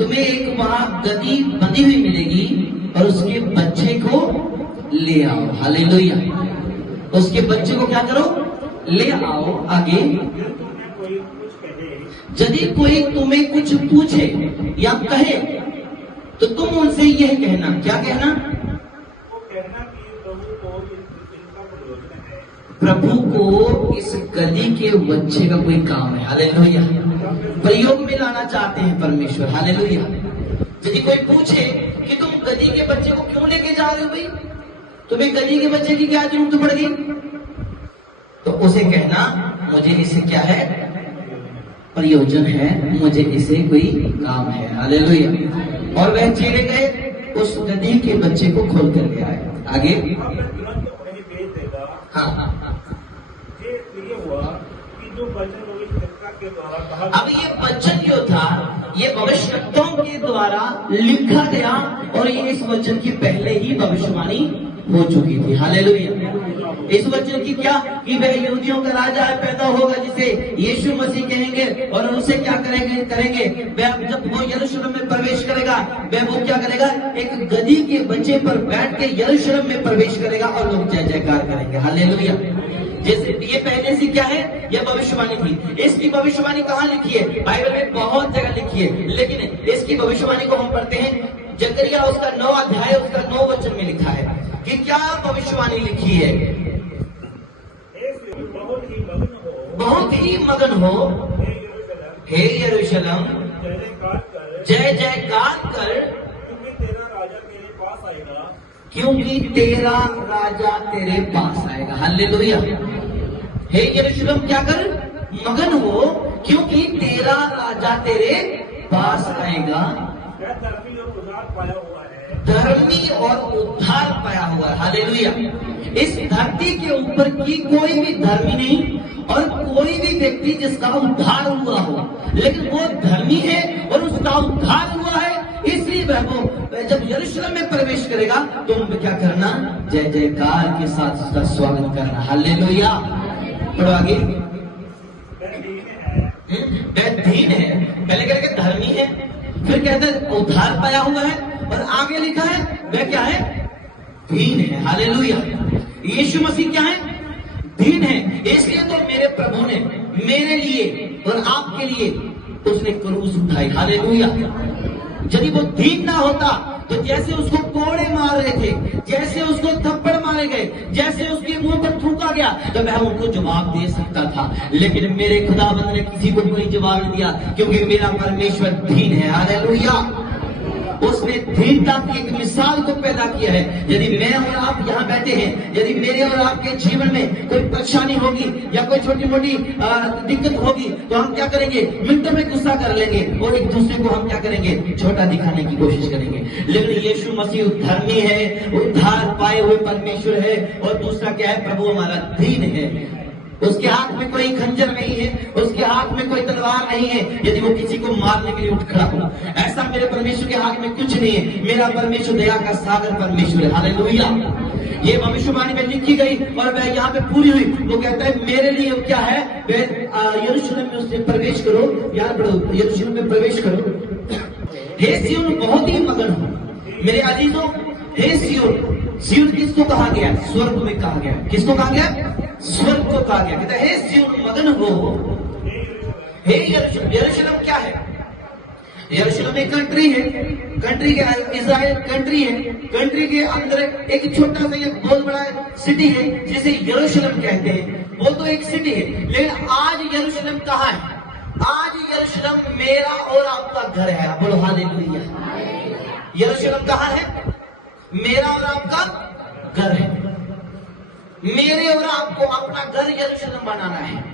तुम्हें एक वहां गदी बंधी हुई मिलेगी और उसके बच्चे को ले आओ। हालेलुया। उसके बच्चे को क्या करो? ले आओ। आगे, यदि कोई तुम्हें कुछ पूछे या कहे तो तुम उनसे यह कहना। क्या कहना? प्रभु को इस गदी के बच्चे का कोई काम है। हालेलुया। प्रयोग में लाना चाहते हैं परमेश्वर। हालेलुया। यदि कोई पूछे कि तुम गदी के बच्चे को क्यों लेके जा रहे हो भाई, तुम्हें गदी के बच्चे की क्या जरूरत पड़ गई, तो उसे कहना मुझे इससे क्या है? प्रयोजन है, मुझे इसे कोई काम है। हालेलुया। और वह चले गए, उस गदी के बच्चे को खोल कर ले आए। आगे, हाँ, अब ये वचन जो था ये भविष्यवक्ताओं के द्वारा लिखा गया और ये इस वचन की पहले ही भविष्यवाणी हो चुकी थी। हालेलुया। इस वचन की क्या कि वह यहूदियों का राजा पैदा होगा जिसे यीशु मसीह कहेंगे और उनसे क्या करेंगे वह जब वो यरूशलेम में प्रवेश करेगा वह वो क्या करेगा? एक गधी के बच्चे पर बैठ के यरूशलेम में प्रवेश करेगा और लोग जय जयकार करेंगे। हालेलुया। जैसे ये पहले से क्या है? यह भविष्यवाणी थी। इसकी भविष्यवाणी कहाँ लिखी है? बाइबल में बहुत जगह लिखी है, लेकिन इसकी भविष्यवाणी को हम पढ़ते हैं जकरिया उसका 9 अध्याय उसका 9 वचन में लिखा है कि क्या भविष्यवाणी लिखी है? बहुत ही मगन हो हे यरूशलेम, जय जयकार कर, क्योंकि तेरा राजा तेरे पास आएगा। हालेलुया। हे यरूशलेम क्या कर? मगन हो, क्योंकि तेरा राजा तेरे पास आएगा। धर्मी और उद्धार पाया हुआ है। हालेलुया। इस धरती के ऊपर की कोई भी धर्मी नहीं और कोई भी व्यक्ति जिसका उद्धार हुआ हो, लेकिन वो धर्मी है और उसका उद्धार हुआ है, इसलिए वह वो जब यरूशलेम में प्रवेश करेगा तो उनको क्या करना? जय जयकार के साथ उसका स्वागत करना। हालेलुया। पढ़ो आगे। वह दीन है, पहले क्या कहते? धर्मी है, फिर कहते उद्धार पाया हुआ है, और आगे लिखा है वह क्या है? दीन है। हालेलुया। यीशु मसीह क्या है? दीन है। इसलिए तो मेरे प्रभु ने मेरे लिए और आपके लिए उसने क्रूस उठाई। हालेलुया। यदि वो दीन ना होता तो जैसे उसको कोड़े मार रहे थे, जैसे उसको थप्पड़ मारे गए, जैसे उसके मुंह पर थूका गया, तो वह उनको जवाब दे सकता था, लेकिन मेरे खुदाबंद ने किसी को कोई जवाब नहीं दिया, क्योंकि मेरा परमेश्वर दीन है। हालेलुया। उसने दीनता की एक मिसाल को पैदा किया है। यदि मैं और आप यहाँ बैठे हैं, यदि मेरे और आपके जीवन में कोई परेशानी होगी या कोई छोटी मोटी दिक्कत होगी तो हम क्या करेंगे? मिनटों में गुस्सा कर लेंगे और एक दूसरे को हम क्या करेंगे? छोटा दिखाने की कोशिश करेंगे। लेकिन यीशु मसीह धर्मी है, उद्धार पाए हुए परमेश्वर है, और दूसरा क्या है? प्रभु हमारा दीन है। उसके हाथ में कोई खंजर नहीं है, उसके हाथ में कोई तलवार नहीं है यदि वो किसी को मारने के लिए उठ खड़ा हो। ऐसा मेरे परमेश्वर के हाथ में कुछ नहीं है। मेरा परमेश्वर दया का सागर परमेश्वर है। हालेलुया। ये भविष्यवाणी में लिखी गई और वह यहाँ पे पूरी हुई। वो कहता है मेरे लिए क्या है? वह यरूशलेम में उसने प्रवेश करो, यार पढ़ो, यरूशलेम में प्रवेश करो। हे सिय्योन बहुत ही मगन हो मेरे अजीजों। हे सिय्योन, सिय्योन किसको कहा गया? स्वर्ग में कहा गया। किसको कहा गया? स्वर्ग को कहा गया। कहता है हे सिय्योन मगन हो। हे यरूशलेम, यरूशलेम क्या है? यरूशलेम एक कंट्री है, कंट्री के इजराइल कंट्री है, कंट्री के अंदर एक छोटा सा ये बहुत बड़ा सिटी है जिसे यरूशलेम कहते हैं। वो तो एक सिटी है, लेकिन आज यरूशलेम कहाँ है? आज यरूशलेम मेरा और आपका घर है। बोलो हालेलुया। यरूशलेम कहाँ है? मेरा और आपका घर है। मेरे और आपको अपना घर यरूशलेम बनाना है।